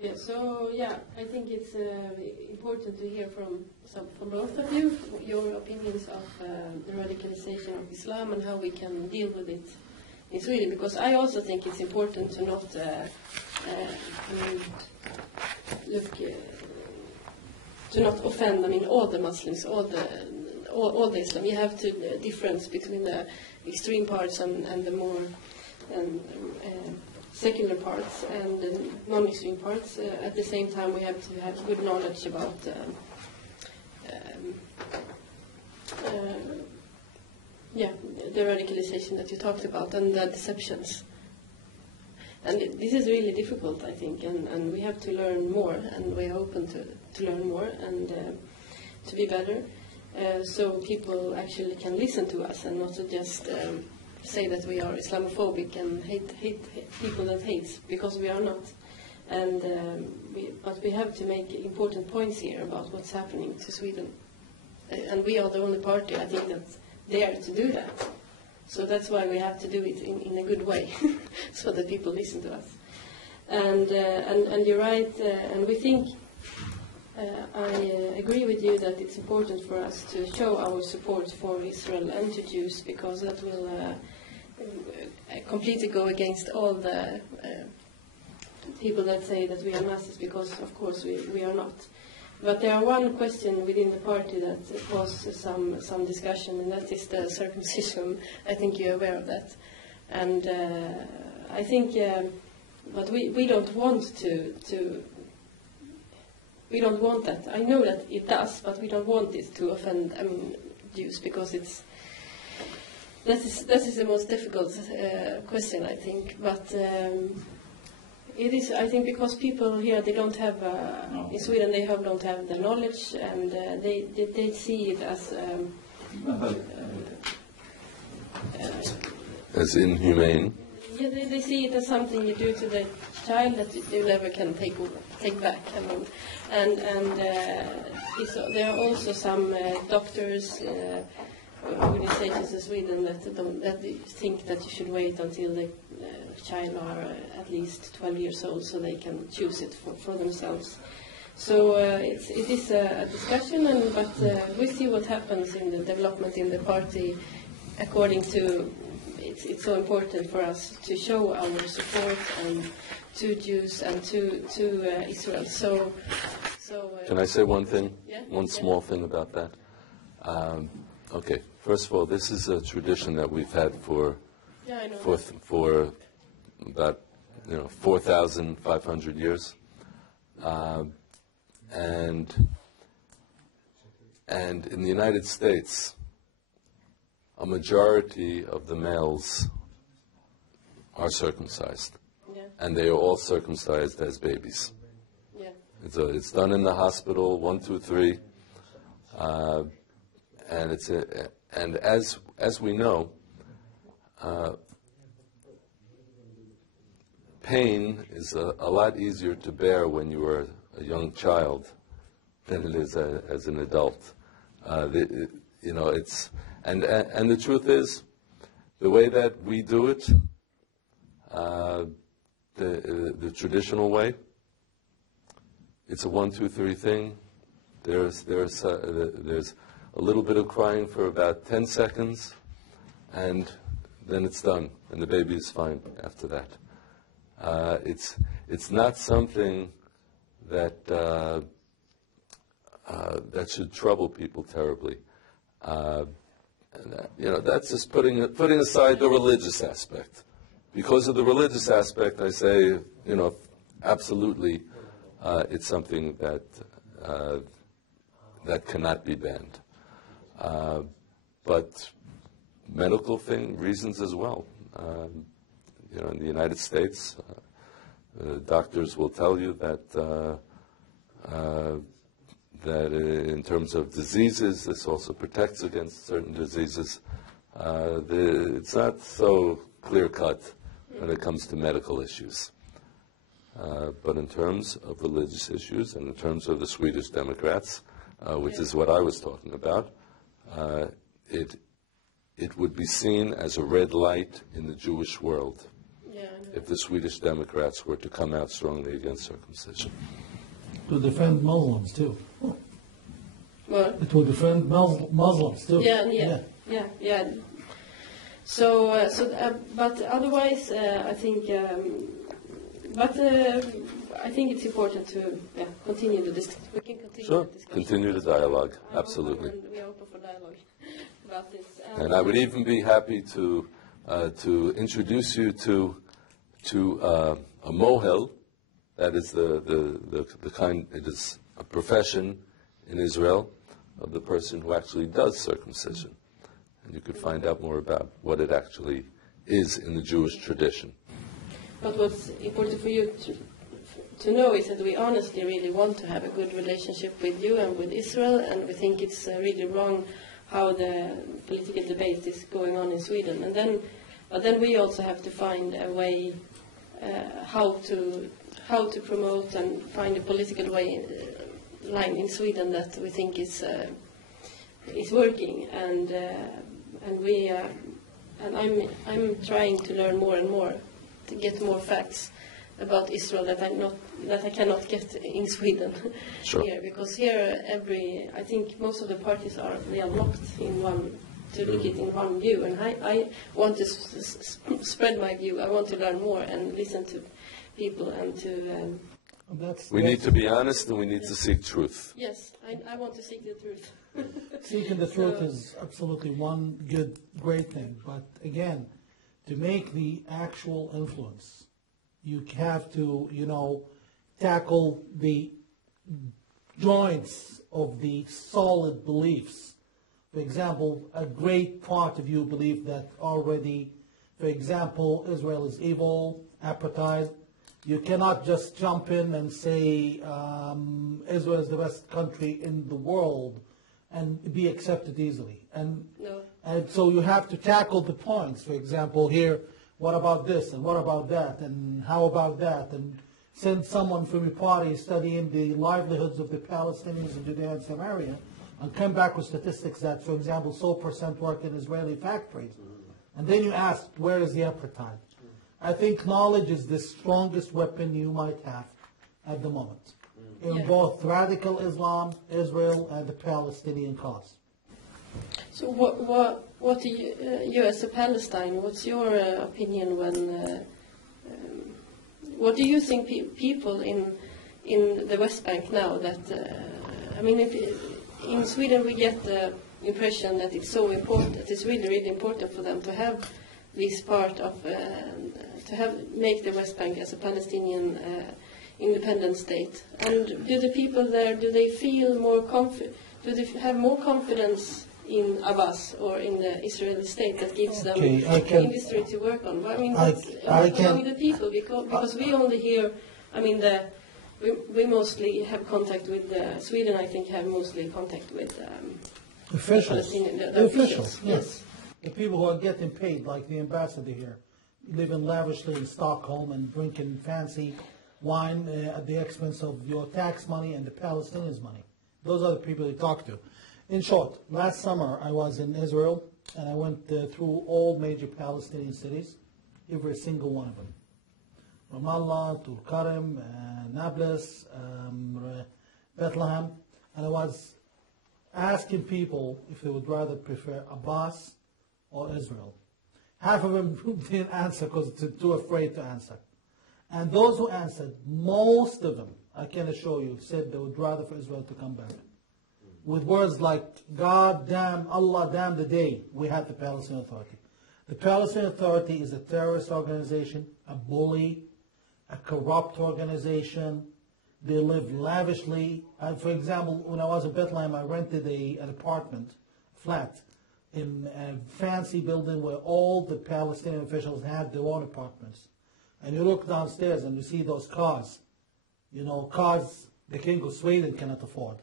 Yeah, so I think it's important to hear from both of you your opinions of the radicalization of Islam and how we can deal with it in Sweden. Because I also think it's important to not to not offend. I mean, all the Muslims, all the Islam. You have to difference between the extreme parts and the more secular parts and non-extreme parts. At the same time, we have to have good knowledge about the radicalization that you talked about and the deceptions. And this is really difficult, I think, and we have to learn more, and we're open to learn more and to be better, so people actually can listen to us and not to just say that we are Islamophobic and hate people that hate, because we are not. And but we have to make important points here about what's happening to Sweden, and we are the only party, I think, that's there to do that. So that's why we have to do it in a good way, so that people listen to us. And you're right, and we think. I agree with you that it's important for us to show our support for Israel and to Jews, because that will completely go against all the people that say that we are Nazis, because of course we are not. But there are one question within the party that caused some discussion, and that is the circumcision. I think you're aware of that. And I think, but we don't want to we don't want that. I know that it does, but we don't want it to offend, Jews, because that is the most difficult question, I think. But it is, I think, because people here, they don't have in Sweden, they don't have the knowledge, and they see it as inhumane. Yeah, they see it as something you do to the child that you never can take back. And there are also some doctors, organizations in Sweden that think that you should wait until the child are at least 12 years old, so they can choose it for themselves. So it is a discussion, but we see what happens in the development in the party according to. It's so important for us to show our support to Jews and to Israel. So can I say one thing? Yeah? One small thing about that. Okay. First of all, this is a tradition that we've had for about 4,500 years, and in the United States, a majority of the males are circumcised, and they are all circumcised as babies. Yeah. It's done in the hospital, 1, 2, 3, and as we know, pain is a lot easier to bear when you are a young child than it is as an adult. And the truth is, the way that we do it, the traditional way, it's a 1, 2, 3 thing. There's a little bit of crying for about 10 seconds, and then it's done, and the baby is fine after that. It's not something that that should trouble people terribly. That's just putting aside the religious aspect. Because of the religious aspect, I say, absolutely, it's something that cannot be banned. But medical reasons as well. In the United States, doctors will tell you that that in terms of diseases, this also protects against certain diseases. It's not so clear-cut when it comes to medical issues. But in terms of religious issues and in terms of the Swedish Democrats, which is what I was talking about, it would be seen as a red light in the Jewish world if the Swedish Democrats were to come out strongly against circumcision. To defend Muslims too. Well, It will defend Muslims too. Yeah. So, but otherwise, I think, I think it's important to continue the discussion. We can continue Sure, the discussion. continue the dialogue, absolutely. And we are open for dialogue about this. And I would even be happy to introduce you to a mohel. That is the kind. It is a profession in Israel of the person who actually does circumcision, and you could find out more about what it actually is in the Jewish tradition. But what's important for you to know is that we honestly really want to have a good relationship with you and with Israel, and we think it's really wrong how the political debate is going on in Sweden. But then we also have to find a way how to promote and find a political line in Sweden that we think is working, and I'm trying to learn more and more to get more facts about Israel that I cannot get in Sweden. Sure. Here, because here I think most of the parties are locked in one, to look at in one view, and I want to spread my view. I want to learn more and listen to people and to. We need to be honest, and we need to seek truth. Yes, I want to seek the truth. Seeking the truth is absolutely one great thing. But again, to make the actual influence, you have to, tackle the joints of the solid beliefs. For example, a great part of you believe that already, for example, Israel is evil, apartheid. You cannot just jump in and say Israel is the best country in the world and be accepted easily. And so you have to tackle the points. For example, here, what about this and what about that and how about that? And send someone from your party studying the livelihoods of the Palestinians in Judea and Samaria and come back with statistics that, for example, so % work in Israeli factories. And then you ask, where is the apartheid? I think knowledge is the strongest weapon you might have at the moment in both radical Islam, Israel, and the Palestinian cause. So what do you as a Palestine, what's your opinion when, what do you think people in the West Bank now that, in Sweden we get the impression that it's so important, it's really, really important for them to have this part of, make the West Bank as a Palestinian independent state. And do the people there, do they feel more do they have more confidence in Abbas or in the Israeli state that gives them industry to work on? I mean, among the people, because we only hear, we mostly have contact with Sweden. I think have mostly contact with officials. The officials, yes. The people who are getting paid, like the ambassador here, living lavishly in Stockholm and drinking fancy wine at the expense of your tax money and the Palestinians' money. Those are the people you talk to. In short, last summer I was in Israel and I went through all major Palestinian cities, every single one of them. Ramallah, Tulkarem, Nablus, Bethlehem, and I was asking people if they would rather prefer Abbas or Israel. Half of them didn't answer because they're too afraid to answer. And those who answered, most of them, I can assure you, said they would rather for Israel to come back. With words like, God damn, Allah damn the day we had the Palestinian Authority. The Palestinian Authority is a terrorist organization, a bully, a corrupt organization. They live lavishly. For example, when I was in Bethlehem, I rented an apartment, flat, in a fancy building where all the Palestinian officials had their own apartments. And you look downstairs and you see those cars, cars the King of Sweden cannot afford.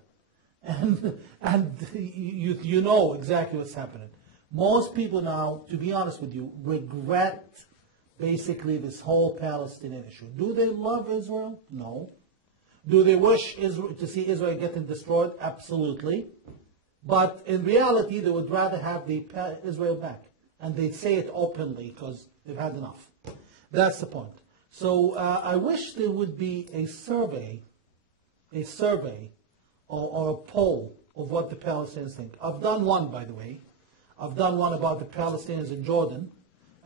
And you know exactly what's happening. Most people now, to be honest with you, regret basically this whole Palestinian issue. Do they love Israel? No. Do they wish to see Israel getting destroyed? Absolutely. But in reality, they would rather have Israel back. And they say it openly because they've had enough. That's the point. So I wish there would be a survey or a poll of what the Palestinians think. I've done one, by the way. I've done one about the Palestinians in Jordan,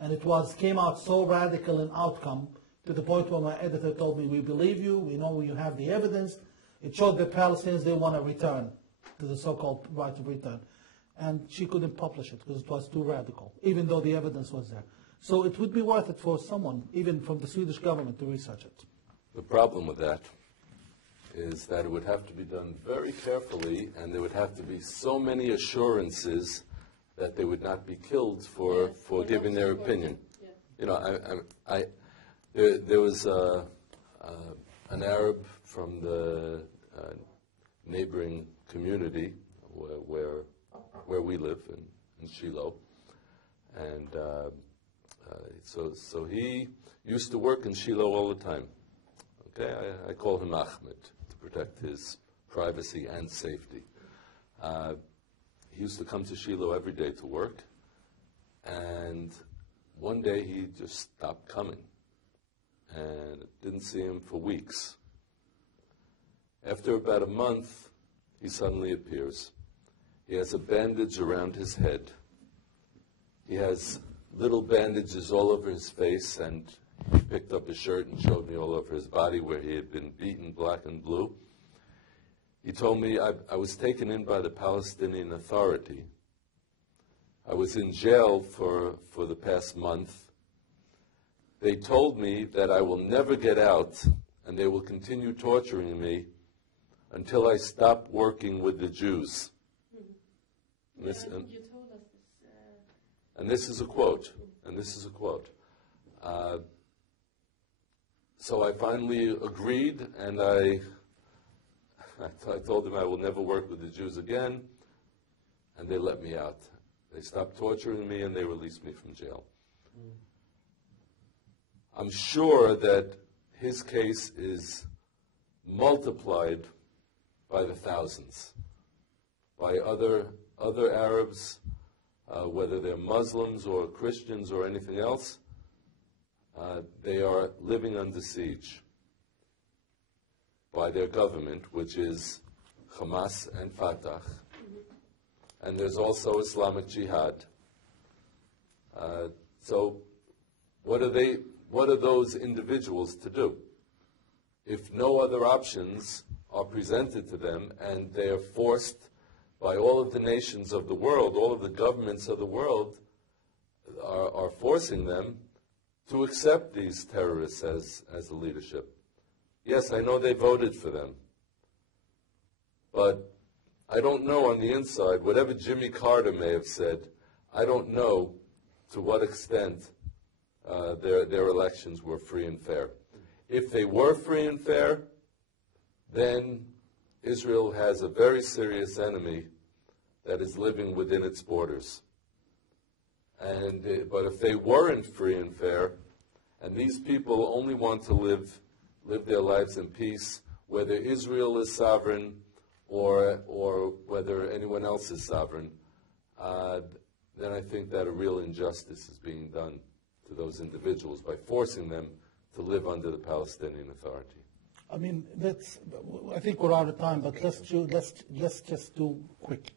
and it came out so radical in outcome to the point where my editor told me, we believe you, we know you have the evidence. It showed the Palestinians, they want to return to the so-called right of return. And she couldn't publish it because it was too radical, even though the evidence was there. So it would be worth it for someone, even from the Swedish government, to research it. The problem with that is that it would have to be done very carefully, and there would have to be so many assurances that they would not be killed for giving their opinion. Yeah. You know, there was an Arab from the neighboring community where we live in Shiloh, and so he used to work in Shiloh all the time. Okay, I call him Ahmed to protect his privacy and safety. He used to come to Shiloh every day to work, and one day he just stopped coming, and didn't see him for weeks. After about a month, he suddenly appears. He has a bandage around his head. He has little bandages all over his face, and he picked up his shirt and showed me all over his body where he had been beaten black and blue. He told me, I was taken in by the Palestinian Authority. I was in jail for the past month. They told me that I will never get out, and they will continue torturing me until I stop working with the Jews. Mm-hmm. You told us this. And this is a quote. So I finally agreed, and I told them I will never work with the Jews again, and they let me out. They stopped torturing me, and they released me from jail. Mm. I'm sure that his case is multiplied by the thousands, by other Arabs, whether they're Muslims or Christians or anything else. They are living under siege by their government, which is Hamas and Fatah. And there's also Islamic Jihad. So what are those individuals to do? If no other options are presented to them, and they are forced by all of the nations of the world, all of the governments of the world are forcing them to accept these terrorists as a leadership. Yes, I know they voted for them, but I don't know on the inside, whatever Jimmy Carter may have said, I don't know to what extent their elections were free and fair. If they were free and fair, then Israel has a very serious enemy that is living within its borders. But if they weren't free and fair, and these people only want to live their lives in peace, whether Israel is sovereign or whether anyone else is sovereign, then I think that a real injustice is being done to those individuals by forcing them to live under the Palestinian Authority. I mean, I think we're out of time, but let's just do quick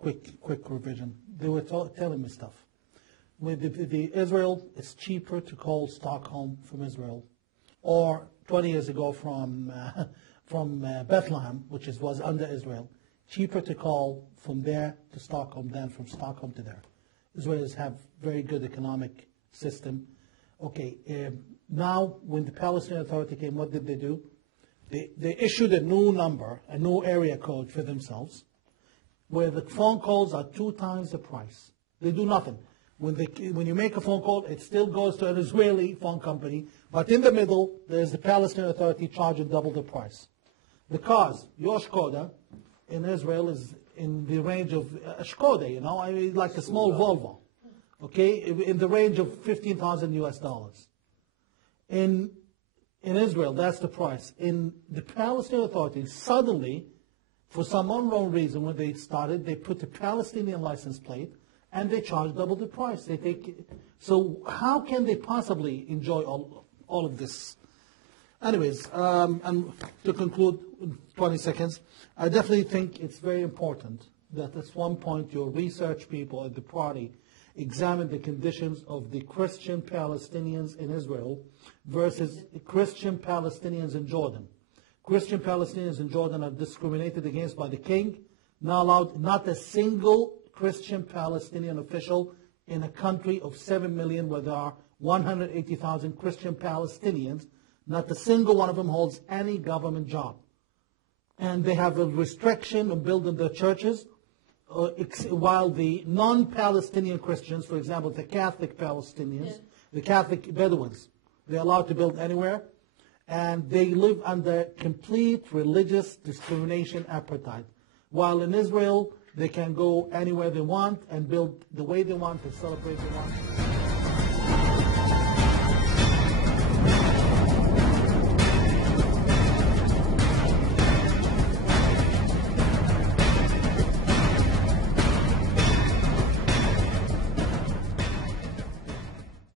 revision. They were telling me stuff. With the Israel, it's cheaper to call Stockholm from Israel, or 20 years ago from Bethlehem, which was under Israel, cheaper to call from there to Stockholm than from Stockholm to there. Israelis have very good economic system. Okay, now when the Palestinian Authority came, what did they do? They issued a new number, a new area code for themselves, where the phone calls are 2 times the price. They do nothing. When you make a phone call, it still goes to an Israeli phone company, but in the middle, there's the Palestinian Authority charging double the price. The cars, your Skoda in Israel is in the range of a Skoda, like a small Volvo, okay, in the range of $15,000 US. In Israel, that's the price. In the Palestinian Authority, suddenly, for some unknown reason, when they started, they put the Palestinian license plate, and they charge double the price. So how can they possibly enjoy all all of this. Anyways, and to conclude in 20 seconds, I definitely think it's very important that at one point your research people at the party examine the conditions of the Christian Palestinians in Israel versus Christian Palestinians in Jordan. Christian Palestinians in Jordan are discriminated against by the king, not allowed, not a single Christian Palestinian official in a country of 7 million where there are 180,000 Christian Palestinians, not a single one of them holds any government job. And they have a restriction of building their churches, while the non-Palestinian Christians, for example, the Catholic Palestinians, the Catholic Bedouins, they're allowed to build anywhere, and they live under complete religious discrimination apartheid. While in Israel, they can go anywhere they want and build the way they want and celebrate they want.